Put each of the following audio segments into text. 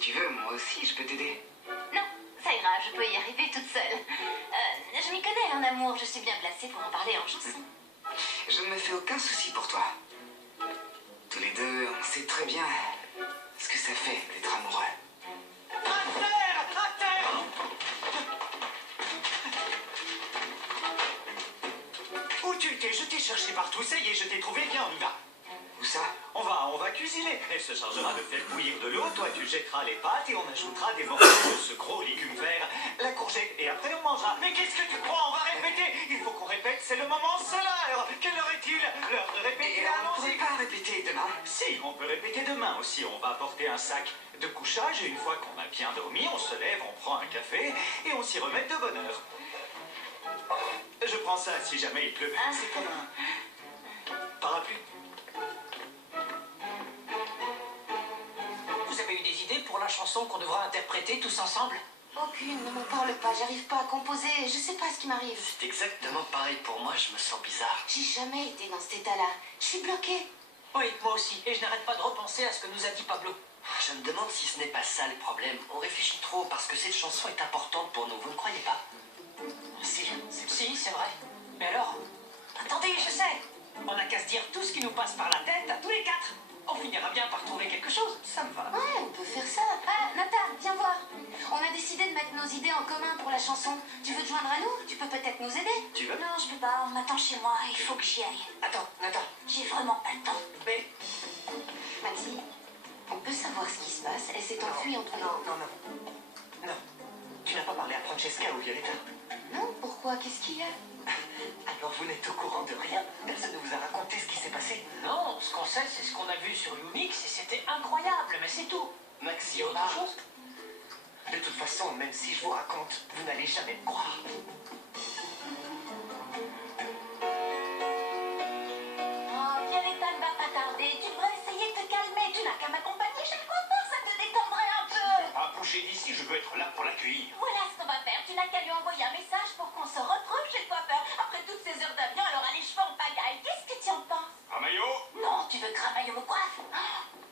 Si tu veux, moi aussi, je peux t'aider. Non, ça ira, je peux y arriver toute seule. Je m'y connais en amour, je suis bien placée pour en parler en chanson. Je ne me fais aucun souci pour toi. Tous les deux, on sait très bien ce que ça fait d'être amoureux. À terre! À terre! Où tu étais? Je t'ai cherché partout, ça y est, je t'ai trouvé, viens, on y va. Où ça? On va cuisiner. Elle se chargera de faire bouillir de l'eau, toi tu jetteras les pâtes et on ajoutera des morceaux de ce gros légume vert, la courgette, et après on mangera. Mais qu'est-ce que tu crois? On va répéter. Il faut qu'on répète, c'est le moment, c'est l'heure. Quelle heure est-il? L'heure de répéter, Et on ne pourrait allons-y. pas répéter demain? Si, on peut répéter demain aussi. On va apporter un sac de couchage et une fois qu'on a bien dormi, on se lève, on prend un café et on s'y remet de bonne heure. Je prends ça si jamais il pleut. C'est comme un parapluie. Vous avez eu des idées pour la chanson qu'on devra interpréter tous ensemble? Aucune, ne m'en parle pas, j'arrive pas à composer, je sais pas ce qui m'arrive. C'est exactement pareil pour moi, je me sens bizarre. J'ai jamais été dans cet état-là, je suis bloquée. Oui, moi aussi. Et je n'arrête pas de repenser à ce que nous a dit Pablo. Je me demande si ce n'est pas ça le problème. On réfléchit trop parce que cette chanson est importante pour nous, vous ne croyez pas? Si, c'est vrai. Mais alors? Attendez, je sais. On n'a qu'à se dire tout ce qui nous passe par la tête à tous les quatre. On finira bien par trouver quelque chose. Ça me va. Ouais, on peut faire ça. Ah, Nata, viens voir. On a décidé de mettre nos idées en commun pour la chanson. Tu veux te joindre à nous? Tu peux peut-être nous aider. Tu veux? Non, je peux pas, on m'attend chez moi, il faut que j'y aille. Attends, Nathan. J'ai vraiment pas le temps. Mais... Maxi, on peut savoir ce qui se passe. Elle s'est enfuie entre nous. Non. Tu n'as pas parlé à Francesca ou Violetta? Non, pourquoi? Qu'est-ce qu'il y a? Alors vous n'êtes au courant de rien? Personne ne vous a raconté ce qui s'est passé? Non, ce qu'on sait, c'est ce qu'on a vu sur Unix et c'était incroyable, mais c'est tout. Maxi, Il y a autre chose? De toute façon, même si je vous raconte, vous n'allez jamais me croire. Oh, Violetta ne va pas tarder. Tu devrais essayer de te calmer. Tu n'as qu'à m'accompagner chez le coiffeur, ça te détendrait un peu. À bouger d'ici, je veux être là pour l'accueillir. Voilà ce qu'on va faire. Tu n'as qu'à lui envoyer un message pour qu'on se retrouve chez le coiffeur. Après toutes ces heures d'avion, elle aura les cheveux en pagaille. Qu'est-ce que tu en penses? Ramayo, Non, tu veux que Ramayo me coiffe?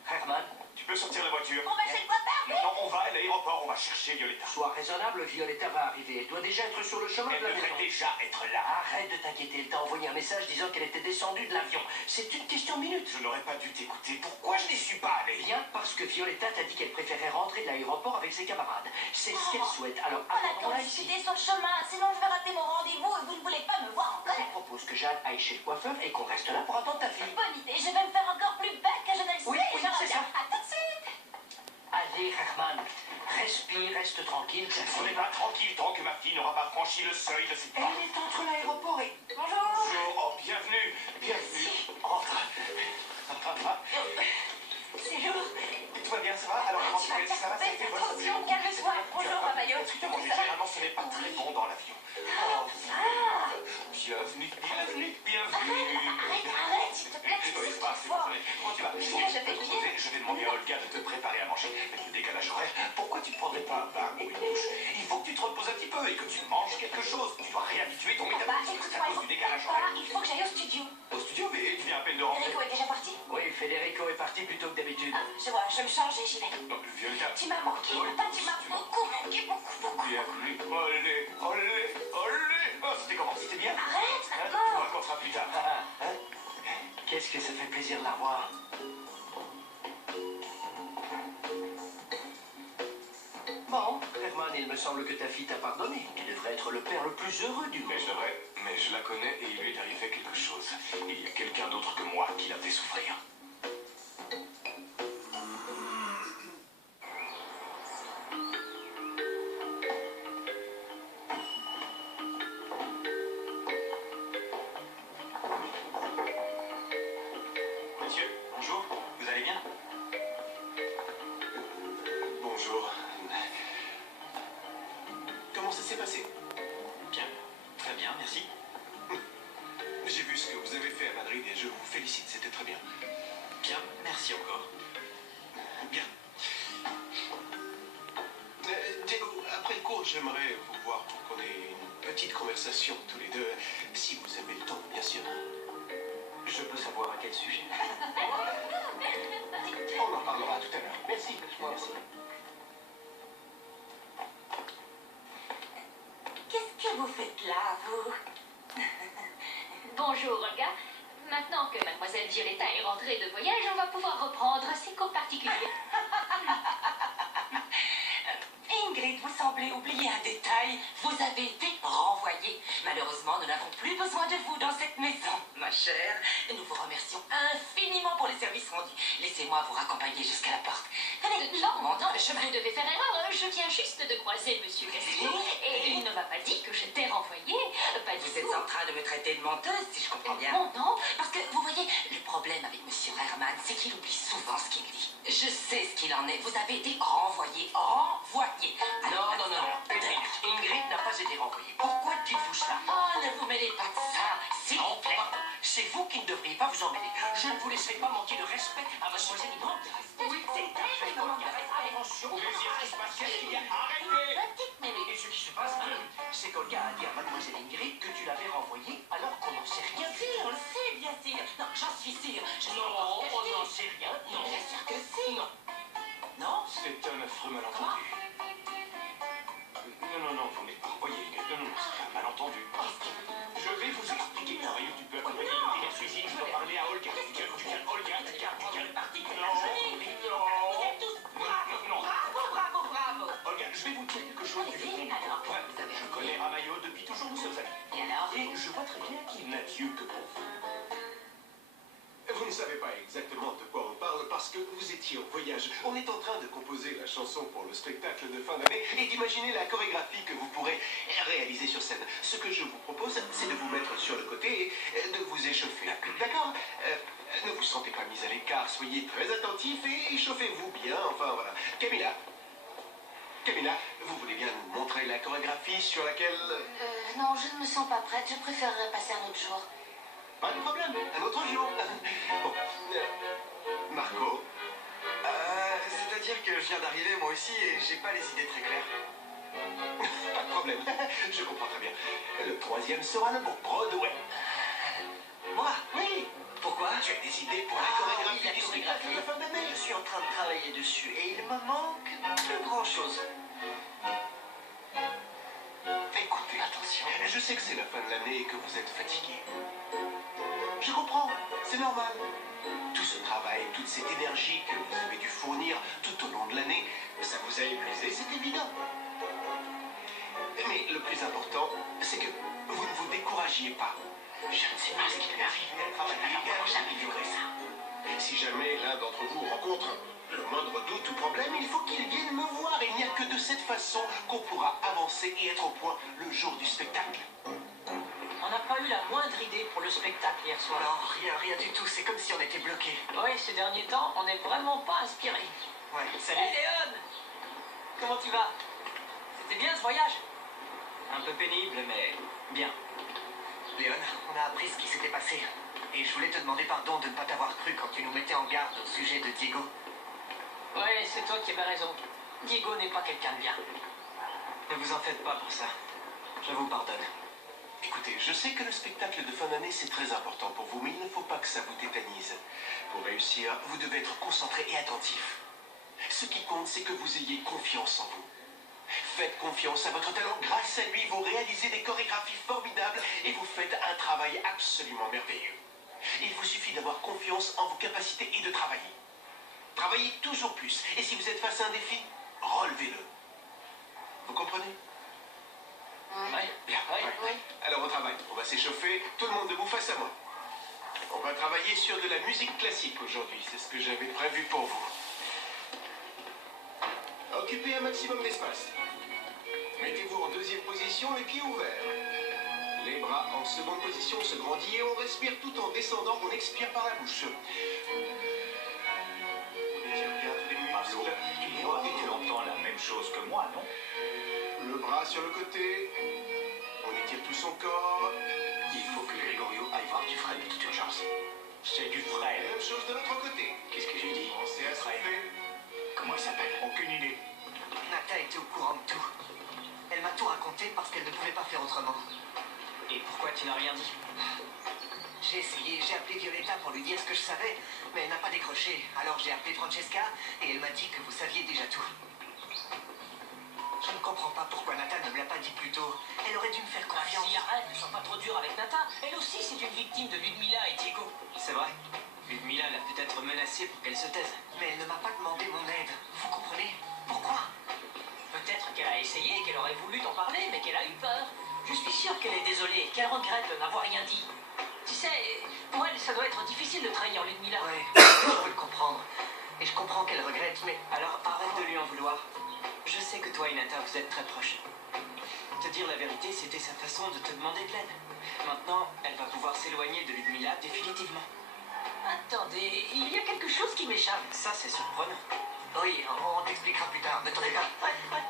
Herman, tu peux sortir la voiture. On va chez le coiffeur, vite. Non, on va à l'aéroport, on va chercher Violetta. sois raisonnable, Violetta va arriver. Elle doit déjà être sur le chemin Elle de la devrait maison. déjà être là. Arrête de t'inquiéter, elle t'a envoyé un message disant qu'elle était descendue de l'avion. C'est une question de minutes. Je n'aurais pas dû t'écouter. Pourquoi je n'y suis pas allé? Bien parce que Violetta t'a dit qu'elle préférait rentrer de l'aéroport avec ses camarades. C'est ce qu'elle souhaite. Alors On a attendons-la qu'à ici. discuter sur le chemin. Sinon, je vais rater mon rendez-vous et vous ne voulez pas me voir en Je colère. propose que Jeanne aille chez le coiffeur et qu'on reste là pour attendre ta fille. Bonne idée. Je vais me faire encore plus bête que je ne le sais. Oui, et je c'est reviens. ça. À tout de suite. Allez, Herman, respire, reste tranquille. Ta On n'est fille, pas tranquille tant que ma fille n'aura pas franchi le seuil de cette porte. elle est entre l'aéroport et... Bonjour. Bonjour, oh, bienvenue, bienvenue. Entre. C'est lourd. Tout va bien, ça va? Alors comment Tu vas tu te fais? Ça va, ça a faire été couper, votre attention, calme-toi. Bonjour, Ramayo. Excusez-moi, généralement ce n'est pas très bon dans l'avion. Oh, Ah, bienvenue, bienvenue, bienvenue. arrête, s'il te plaît. Oui, c'est pas assez bon. Comment tu vas? Bien, je vais bien. Je vais demander à Olga de te préparer à manger. Avec le décalage horaire, pourquoi tu ne prendrais pas un bain ou une douche? Il faut que tu te reposes un petit peu et que tu manges quelque chose. Tu dois réhabituer ton Bah, métabolisme à écoute-moi, cause du décalage voilà, horaire. il faut que j'aille au studio. Au studio, mais tu viens à peine de rentrer. Enrico est déjà parti? Oui, Federico est parti plus tôt que d'habitude. Ah, je vois, je me change et j'y vais. Oh, Violetta. Tu m'as manqué, papa, tu m'as beaucoup manqué, beaucoup. Bienvenue. Olé, olé, olé. Oh, c'était comment? C'était bien? Arrête, Hein? On maintenant. racontera plus tard. Hein? Qu'est-ce que ça fait plaisir de la revoir. Bon, Herman, il me semble que ta fille t'a pardonné. Tu devrais être le père le plus heureux du monde. Mais je devrais, mais je la connais et il lui est arrivé quelque chose. Il y a quelqu'un d'autre que moi qui l'a fait souffrir. Monsieur, bonjour, vous allez bien? Bonjour. Comment ça s'est passé? Bien, très bien, merci. J'ai vu ce que vous avez fait à Madrid et je vous félicite, c'était très bien. Bien, merci encore. Bien. Diego, après le cours, j'aimerais vous voir pour qu'on ait une petite conversation tous les deux, si vous avez le temps, bien sûr. Je peux savoir à quel sujet. On en parlera tout à l'heure. Merci. Merci. vous faites là, vous? Bonjour Olga. Maintenant que mademoiselle Violetta est rentrée de voyage, on va pouvoir reprendre ses cours particuliers. Ingrid, vous semblez oublier un détail. Vous avez été renvoyée. Malheureusement, nous n'avons plus besoin de vous dans cette maison, ma chère. Nous vous remercions infiniment pour les services rendus. Laissez-moi vous raccompagner jusqu'à la porte. Allez, Non, vous devez faire erreur. Je viens juste de croiser Monsieur Castillo et il ne m'a pas dit que j'étais renvoyée. Pas du Vous êtes tout. en train de me traiter de menteuse, si je comprends bien. Bon, non. Parce que, vous voyez, le problème avec Monsieur Herman, c'est qu'il oublie souvent ce qu'il dit. Je sais ce qu'il en est. Vous avez été renvoyé. Renvoyé. Non, non, non, non. Une minute. Ingrid n'a pas été renvoyée. Pourquoi dites-vous cela? Oh, ne vous mêlez pas de ça, s'il vous plaît. Pardon. C'est vous qui ne devriez pas vous emmêler. Je ne vous laisserai pas manquer de respect à mademoiselle Ingrid. Oui, c'est parfait. Attention, qu'est-ce qu'il y a? Arrêtez! Petite minute. Et ce qui se passe, c'est qu'Olga a dit à mademoiselle Ingrid que tu l'avais renvoyée alors qu'on n'en sait rien. Bien sûr, on le sait, bien sûr. Non, j'en suis sûre. Je Non, on n'en sait rien. Non. Bien sûr que si. Non. Non? C'est un affreux malentendu. Non, vous n'êtes pas envoyé. Non, c'est un malentendu. Je vais vous expliquer. Mario, tu peux accompagner une à cuisine. Je dois parler à Olga. Tu calmes, Olga, tu calmes. Vous êtes tous Non. bravo. Olga, je vais vous dire quelque chose du fond. Alors, Ouais, vous avez je connais Ramayo depuis toujours, nous sommes amis. Et alors? Et je vois très bien qu'il n'a Dieu que pour vous. Vous ne savez pas exactement de quoi on parle parce que vous étiez au voyage. On est en train de composer la chanson pour le spectacle de fin d'année et d'imaginer la chorégraphie que vous pourrez réaliser sur scène. Ce que je vous propose, c'est de vous mettre sur le côté et de vous échauffer. D'accord? Ne vous sentez pas mis à l'écart, soyez très attentifs et échauffez-vous bien. Enfin voilà. Camilla, vous voulez bien nous montrer la chorégraphie sur laquelle... Non, je ne me sens pas prête. Je préférerais passer un autre jour. Pas de problème, un autre jour. Bon, Marco? C'est-à-dire que je viens d'arriver moi aussi et j'ai pas les idées très claires. Pas de problème, je comprends très bien. Le troisième sera le bon Broadway. Moi? Oui. Pourquoi? Tu as des idées pour la Ah, chorégraphie oui, la du spectacle chorégraphie. de fin d'année? Je suis en train de travailler dessus et il me manque plus grand chose. Écoutez, Attention. je sais que c'est la fin de l'année et que vous êtes fatigué. Je comprends, c'est normal. Tout ce travail, toute cette énergie que vous avez dû fournir tout au long de l'année, ça vous a épuisé, c'est évident. Mais le plus important, c'est que vous ne vous découragiez pas. Je ne sais pas ce qui lui arrive. À travailler et à améliorer ça. Si jamais l'un d'entre vous rencontre le moindre doute ou problème, il faut qu'il vienne me voir. Il n'y a que de cette façon qu'on pourra avancer et être au point le jour du spectacle. On n'a pas eu la moindre idée pour le spectacle hier soir. Non, rien du tout. C'est comme si on était bloqué. Oui, ces derniers temps, on n'est vraiment pas inspiré. Ouais. Salut Léon! Comment tu vas? C'était bien ce voyage? Un peu pénible, mais bien. Léon, on a appris ce qui s'était passé. Et je voulais te demander pardon de ne pas t'avoir cru quand tu nous mettais en garde au sujet de Diego. Oui, c'est toi qui avais raison. Diego n'est pas quelqu'un de bien. Ne vous en faites pas pour ça. Je vous pardonne. Écoutez, je sais que le spectacle de fin d'année c'est très important pour vous, mais il ne faut pas que ça vous tétanise. Pour réussir, vous devez être concentré et attentif. Ce qui compte, c'est que vous ayez confiance en vous. Faites confiance à votre talent. Grâce à lui, vous réalisez des chorégraphies formidables et vous faites un travail absolument merveilleux. Il vous suffit d'avoir confiance en vos capacités et de travailler. Travaillez toujours plus. Et si vous êtes face à un défi, relevez-le. Vous comprenez? Oui, Bien. oui. Alors au travail, on va s'échauffer, tout le monde debout face à moi. On va travailler sur de la musique classique aujourd'hui, c'est ce que j'avais prévu pour vous. Occupez un maximum d'espace. Mettez-vous en deuxième position, les pieds ouverts. Les bras en seconde position, on se grandit et on respire tout en descendant, on expire par la bouche. On étire bien tous les Pablo, muscles. tu vois et tu entends la même chose que moi, non? Le bras sur le côté. On étire tout son corps. Il faut que Gregorio aille voir Dufresne de toute urgence. C'est Dufresne. Même chose de l'autre côté. Qu'est-ce que j'ai dit? Pensez à souffler. Comment il s'appelle? Aucune idée. Nata était au courant de tout. Elle m'a tout raconté parce qu'elle ne pouvait pas faire autrement. Et pourquoi tu n'as rien dit? J'ai essayé, j'ai appelé Violetta pour lui dire ce que je savais, mais elle n'a pas décroché. Alors j'ai appelé Francesca et elle m'a dit que vous saviez déjà tout. Je ne comprends pas pourquoi Nata ne me l'a pas dit. dit plus tôt. Elle aurait dû me faire Ah, confiance. si, arrête, ne sois pas trop dur avec Nata. Elle aussi, c'est une victime de Ludmilla et Diego. C'est vrai. Ludmilla l'a peut-être menacée pour qu'elle se taise. Mais elle ne m'a pas demandé mon aide. Vous comprenez? Pourquoi? Peut-être qu'elle a essayé, qu'elle aurait voulu t'en parler, mais qu'elle a eu peur. Je suis sûre qu'elle est désolée, qu'elle regrette de n'avoir rien dit. Tu sais, pour elle, ça doit être difficile de trahir Ludmilla. Ouais, je peux le comprendre. Et je comprends qu'elle regrette, mais alors arrête de lui en vouloir. Je sais que toi et Nata, vous êtes très proches. Te dire la vérité, c'était sa façon de te demander de l'aide. Maintenant, elle va pouvoir s'éloigner de Ludmilla définitivement. Attendez, il y a quelque chose qui m'échappe. Ça, c'est surprenant. Oui, on t'expliquera plus tard. Ne t'en fais pas. Ouais.